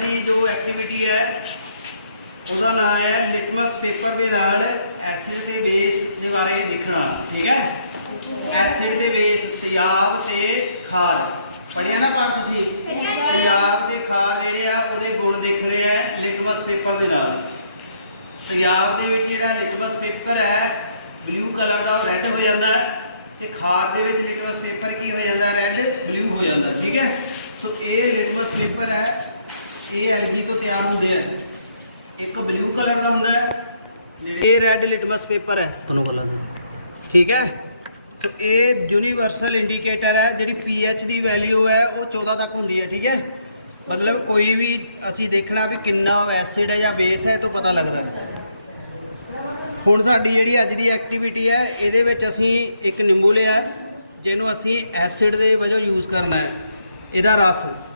ਕਰਨ ਜੋ ਐਕਟੀਵਿਟੀ ਹੈ ਉਹਦਾ ਨਾਮ ਹੈ ਲਿਟਮਸ ਪੇਪਰ ਦੇ ਨਾਲ ਐਸਿਡ ਤੇ ਬੇਸ ਦੇ ਬਾਰੇ ਦੇਖਣਾ ਠੀਕ ਹੈ? ਐਸਿਡ ਤੇ ਬੇਸ ਤਿਆਬ ਤੇ ਖਾਰ। ਪੜਿਆ ਨਾ ਪਰ ਤੁਸੀਂ? ਤਿਆਬ ਤੇ ਖਾਰ ਜਿਹੜੇ ਆ ਉਹਦੇ ਗੁਣ ਦੇਖਣੇ ਆ ਲਿਟਮਸ ਪੇਪਰ ਦੇ ਨਾਲ। ਤਿਆਬ ਦੇ ਵਿੱਚ ਜਿਹੜਾ ਲਿਟਮਸ ਪੇਪਰ ਹੈ ਬਲੂ ਕਲਰ ਦਾ ਉਹ ਰੈੱਡ ਹੋ ਜਾਂਦਾ ਤੇ ਖਾਰ ਦੇ ਵਿੱਚ ਲਿਟਮਸ ਪੇਪਰ ਕੀ ਹੋ ਜਾਂਦਾ ਰੈੱਡ ਬਲੂ ਹੋ ਜਾਂਦਾ ਠੀਕ ਹੈ? ਸੋ ਇਹ ਲਿਟਮਸ ਪੇਪਰ ਹੈ ਇਹ ਐਲਗੀ ਤੋਂ ਤਿਆਰ ਹੁੰਦੇ ਆ। ਇੱਕ ਬਲੂ ਕਲਰ ਦਾ ਹੁੰਦਾ ਹੈ। ਇਹ ਰੈੱਡ ਲਿਟਮਸ ਪੇਪਰ ਹੈ। ਉਹਨੂੰ ਬੋਲੋ। ਠੀਕ ਹੈ? ਸੋ ਇਹ ਯੂਨੀਵਰਸਲ ਇੰਡੀਕੇਟਰ ਹੈ ਜਿਹੜੀ ਪੀਐਚ ਦੀ ਵੈਲਿਊ ਹੈ ਉਹ 14 ਤੱਕ ਹੁੰਦੀ ਹੈ ਠੀਕ ਹੈ? ਮਤਲਬ ਕੋਈ ਵੀ ਅਸੀਂ ਦੇਖਣਾ ਵੀ ਕਿੰਨਾ ਐਸਿਡ ਹੈ ਜਾਂ ਬੇਸ ਹੈ ਇਹ ਤੋਂ ਪਤਾ ਲੱਗਦਾ ਹੈ। ਹੁਣ ਸਾਡੀ ਜਿਹੜੀ ਅੱਜ ਦੀ ਐਕਟੀਵਿਟੀ ਹੈ ਇਹਦੇ ਵਿੱਚ ਅਸੀਂ ਇੱਕ ਨਿੰਬੂ ਲਿਆ ਜਿਹਨੂੰ ਅਸੀਂ ਐਸਿਡ ਦੇ ਵਜੋਂ ਯੂਜ਼ ਕਰਨਾ ਹੈ। ਇਹਦਾ ਰਸ।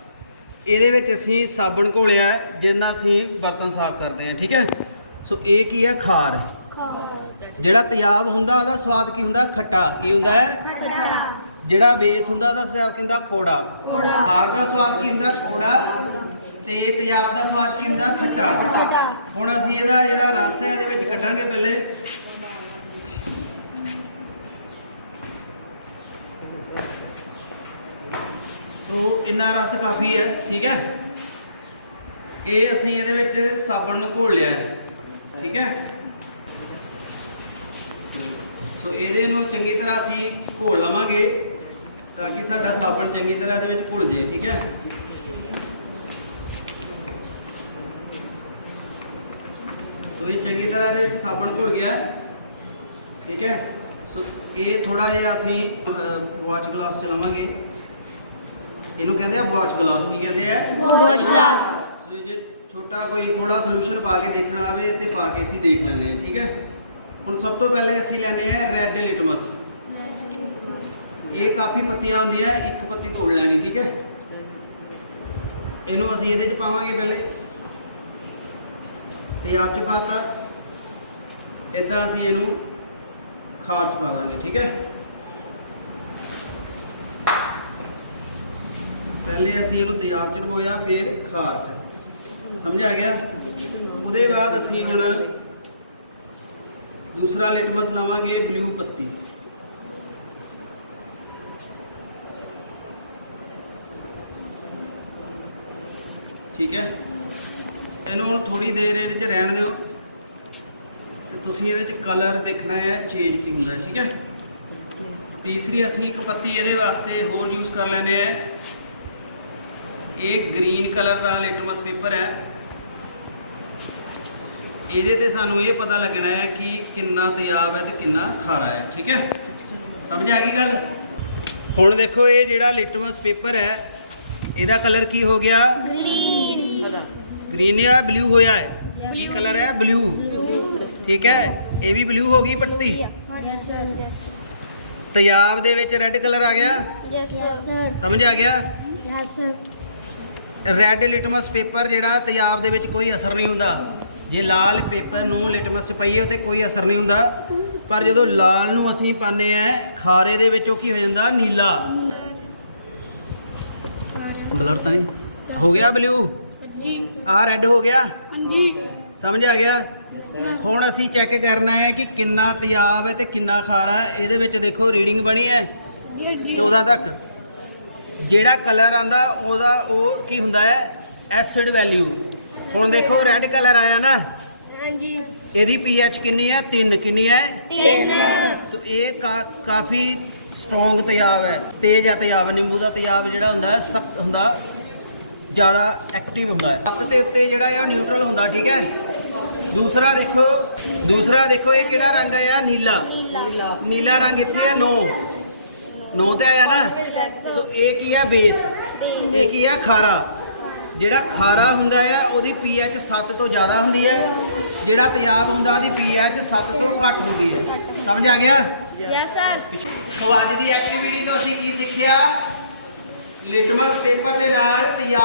ਇਹਦੇ ਵਿੱਚ ਅਸੀਂ ਸਾਬਣ ਘੋਲਿਆ ਜਿਹਦੇ ਨਾਲ ਅਸੀਂ ਬਰਤਨ ਸਾਫ਼ ਕਰਦੇ ਹਾਂ ਠੀਕ ਹੈ? ਸੋ ਇਹ ਕੀ ਹੈ? ਖਾਰ। ਜਿਹੜਾ ਤਿਆਬ ਹੁੰਦਾ ਉਹਦਾ ਸਵਾਦ ਕੀ ਹੁੰਦਾ? ਖੱਟਾ। ਕੀ ਹੁੰਦਾ ਹੈ? ਜਿਹੜਾ ਬੇਸ ਹੁੰਦਾ ਉਹਦਾ ਸਵਾਦ ਕੀ ਹੁੰਦਾ? ਕੋੜਾ। ਕੋੜਾ। ਖਾਰ ਦਾ ਸਵਾਦ ਕੀ ਹੁੰਦਾ? ਕੋੜਾ। ਤੇ ਤਿਆਬ ਦਾ ਸਵਾਦ ਕੀ ਹੁੰਦਾ? ਖੱਟਾ। ਹੁਣ ਅਸੀਂ ਇਹਦਾ ਜਿਹੜਾ ਰਸ ਹੈ ਇਹਦੇ ਵਿੱਚ ਕੱਢਾਂਗੇ ਪਹਿਲੇ ਸੋ ਇੰਨਾ ਰਸ ਕਾਫੀ ਹੈ ਠੀਕ ਹੈ ਇਹ ਅਸੀਂ ਇਹਦੇ ਵਿੱਚ ਸਾਬਣ ਨੂੰ ਘੋਲ ਲਿਆ ਹੈ। ਠੀਕ ਹੈ? ਸੋ ਇਹਦੇ ਨੂੰ ਚੰਗੀ ਤਰ੍ਹਾਂ ਅਸੀਂ ਘੋਲ ਲਵਾਂਗੇ ਤਾਂ ਕਿ ਸਾਡਾ ਸਾਬਣ ਚੰਗੀ ਤਰ੍ਹਾਂ ਇਹਦੇ ਵਿੱਚ ਘੁਲ ਜਾਏ, ਠੀਕ ਹੈ? ਸੋ ਇਹ ਚੰਗੀ ਤਰ੍ਹਾਂ ਇਹਦੇ ਵਿੱਚ ਸਾਬਣ ਘੁਲ ਗਿਆ ਠੀਕ ਹੈ? ਸੋ ਇਹ ਥੋੜਾ ਜਿਹਾ ਅਸੀਂ ਵਾਚ ਗਲਾਸ ਚ ਲਵਾਂਗੇ। ਇਹਨੂੰ ਕਹਿੰਦੇ ਆ ਵਾਚ ਗਲਾਸ ਕੀ ਕਹਿੰਦੇ ਆ? ਸੋ ਜੇ ਕੋਈ ਥੋੜਾ ਸੋਲੂਸ਼ਨ ਪਾ ਕੇ ਦੇਖਣਾ ਆਵੇ ਤੇ ਪਾ ਕੇ ਅਸੀਂ ਦੇਖ ਲੈਂਦੇ ਆ ਠੀਕ ਹੈ? ਹੁਣ ਸਭ ਤੋਂ ਪਹਿਲੇ ਅਸੀਂ ਲੈਂਦੇ ਆ ਰੈੱਡ ਲਿਟਮਸ ਇਹ ਕਾਫੀ ਪੱਤੀਆਂ ਹੁੰਦੀਆਂ, ਇੱਕ ਪੱਤੀ ਤੋੜ ਲੈਣੀ, ਠੀਕ ਹੈ? ਇਹਨੂੰ ਅਸੀਂ ਇਹਦੇ ਚ ਪਾਵਾਂਗੇ ਪਹਿਲੇ। ਇਹ ਆਪ ਚ ਪਾਤਾ ਇਦਾਂ ਅਸੀਂ ਇਹਨੂੰ ਖਾਰ ਪਾ ਦਾਂਗੇ, ਠੀਕ ਹੈ? ਪਹਿਲੇ ਅਸੀਂ ਇਹਨੂੰ ਤਿਆਬ ਚ ਡੋਇਆ ਫਿਰ ਖਾਰ ਚ। ਸਮਝ ਆ ਗਿਆ। ਉਹਦੇ ਬਾਅਦ ਅਸੀਂ ਹੁਣ ਦੂਸਰਾ ਲਿਟਮਸ ਲਵਾਂਗੇ ਬਲੂ ਪੱਤੀ। ਠੀਕ ਹੈ। ਇਹਨੂੰ ਥੋੜੀ ਦੇਰ ਇਹਦੇ ਵਿੱਚ ਰਹਿਣ ਦਿਓ। ਤੁਸੀਂ ਇਹਦੇ ਵਿੱਚ ਕਲਰ ਦੇਖਣਾ ਹੈ ਚੇਂਜ ਕੀ ਹੁੰਦਾ, ਠੀਕ ਹੈ। ਤੀਸਰੀ ਅਸੀਂ ਇੱਕ ਪੱਤੀ ਇਹਦੇ ਵਾਸਤੇ ਹੋਰ ਯੂਜ਼ ਕਰ ਲੈਂਦੇ ਆ ਇਹ ਗ੍ਰੀਨ ਕਲਰ ਦਾ ਲਿਟਮਸ ਪੇਪਰ ਹੈ। ਇਹਦੇ ਤੇ ਸਾਨੂੰ ਇਹ ਪਤਾ ਲੱਗਣਾ ਹੈ ਕਿ ਕਿੰਨਾ ਤਿਆਬ ਹੈ ਤੇ ਕਿੰਨਾ ਖਾਰਾ ਹੈ ਠੀਕ ਹੈ? ਸਮਝ ਆ ਗਈ ਗੱਲ? ਹੁਣ ਦੇਖੋ ਇਹ ਜਿਹੜਾ ਲਿਟਮਸ ਪੇਪਰ ਹੈ ਇਹਦਾ ਕਲਰ ਕੀ ਹੋ ਗਿਆ? ਗ੍ਰੀਨ ਜਾਂ ਬਲੂ ਹੋਇਆ ਹੈ? ਕਲਰ ਹੈ ਬਲੂ ਠੀਕ ਹੈ? ਇਹ ਵੀ ਬਲੂ ਹੋ ਗਈ ਪੱਤੀ ਤਿਆਬ ਦੇ ਵਿੱਚ ਰੈੱਡ ਕਲਰ ਆ ਗਿਆ? ਸਮਝ ਆ ਗਿਆ? ਰੈੱਡ ਲਿਟਮਸ ਪੇਪਰ ਜਿਹੜਾ ਤਿਆਬ ਦੇ ਵਿੱਚ ਕੋਈ ਅਸਰ ਨਹੀਂ ਹੁੰਦਾ। ਜੇ ਲਾਲ ਪੇਪਰ ਨੂੰ ਲਿਟਮਸ ਚ ਪਾਈਏ ਉਹ ਤੇ ਕੋਈ ਅਸਰ ਨਹੀਂ ਹੁੰਦਾ। ਪਰ ਜਦੋਂ ਲਾਲ ਨੂੰ ਅਸੀਂ ਪਾਉਂਦੇ ਆ ਖਾਰੇ ਦੇ ਵਿੱਚ ਉਹ ਕੀ ਹੋ ਜਾਂਦਾ? ਨੀਲਾ। ਕਲਰ ਤਾਂ ਨਹੀਂ? ਹੋ ਗਿਆ ਬਲੂ? ਆ ਰੈੱਡ ਹੋ ਗਿਆ? ਸਮਝ ਆ ਗਿਆ? ਹੁਣ ਅਸੀਂ ਚੈੱਕ ਕਰਨਾ ਹੈ ਕਿ ਕਿੰਨਾ ਤਿਆਬ ਹੈ ਤੇ ਕਿੰਨਾ ਖਾਰਾ ਹੈ। ਇਹਦੇ ਵਿੱਚ ਦੇਖੋ ਰੀਡਿੰਗ ਬਣੀ ਹੈ। 14 ਤੱਕ। ਜਿਹੜਾ ਕਲਰ ਆਂਦਾ ਉਹਦਾ ਉਹ ਕੀ ਹੁੰਦਾ ਹੈ? ਐਸਿਡ ਵੈਲਿਊ ਹੁਣ ਦੇਖੋ ਰੈੱਡ ਕਲਰ ਆਇਆ ਨਾ। ਇਹਦੀ ਪੀਐਚ ਕਿੰਨੀ ਹੈ? 3 ਕਿੰਨੀ ਹੈ? ਤੋ ਇਹ ਕਾ- ਕਾਫੀ ਸਟਰੋਂਗ ਤਿਆਬ ਹੈ। ਤੇਜ਼ ਹੈ ਤਿਆਬ ਨਿੰਬੂ ਦਾ ਤਿਆਬ ਜਿਹੜਾ ਹੁੰਦਾ ਹੈ ਸਖਤ ਹੁੰਦਾ ਜ਼ਿਆਦਾ ਐਕਟਿਵ ਹੁੰਦਾ ਹੈ। ਸੱਤ ਦੇ ਉੱਤੇ ਜਿਹੜਾ ਹੈ ਨਿਊਟਰਲ ਹੁੰਦਾ ਠੀਕ ਹੈ? ਦੂਸਰਾ ਦੇਖੋ ਦੂਸਰਾ ਦੇਖੋ ਇਹ ਕਿਹੜਾ ਰੰਗ ਹੈ ਆ ਨੀਲਾ। ਨੀਲਾ ਰੰਗ ਇੱਥੇ ਹੈ 9 9 ਤੇ ਆਇਆ ਨਾ? ਸੋ ਇਹ ਕੀ ਹੈ? ਬੇਸ। ਇਹ ਕੀ ਹੈ? ਖਾਰਾ। ਜਿਹੜਾ ਖਾਰਾ ਹੁੰਦਾ ਹੈ ਉਹਦੀ ਪੀਐਚ 7 ਤੋਂ ਜ਼ਿਆਦਾ ਹੁੰਦੀ ਹੈ ਜਿਹੜਾ ਤਿਆਬ ਹੁੰਦਾ ਉਹਦੀ ਪੀਐਚ 7 ਤੋਂ ਘੱਟ ਹੁੰਦੀ ਹੈ ਸਮਝ ਆ ਗਿਆ? ਸੋ ਅੱਜ ਦੀ ਐਕਟੀਵਿਟੀ ਤੋਂ ਅਸੀਂ ਕੀ ਸਿੱਖਿਆ? ਲਿਟਮਸ ਪੇਪਰ ਦੇ ਨਾਲ ਤਿਆਬ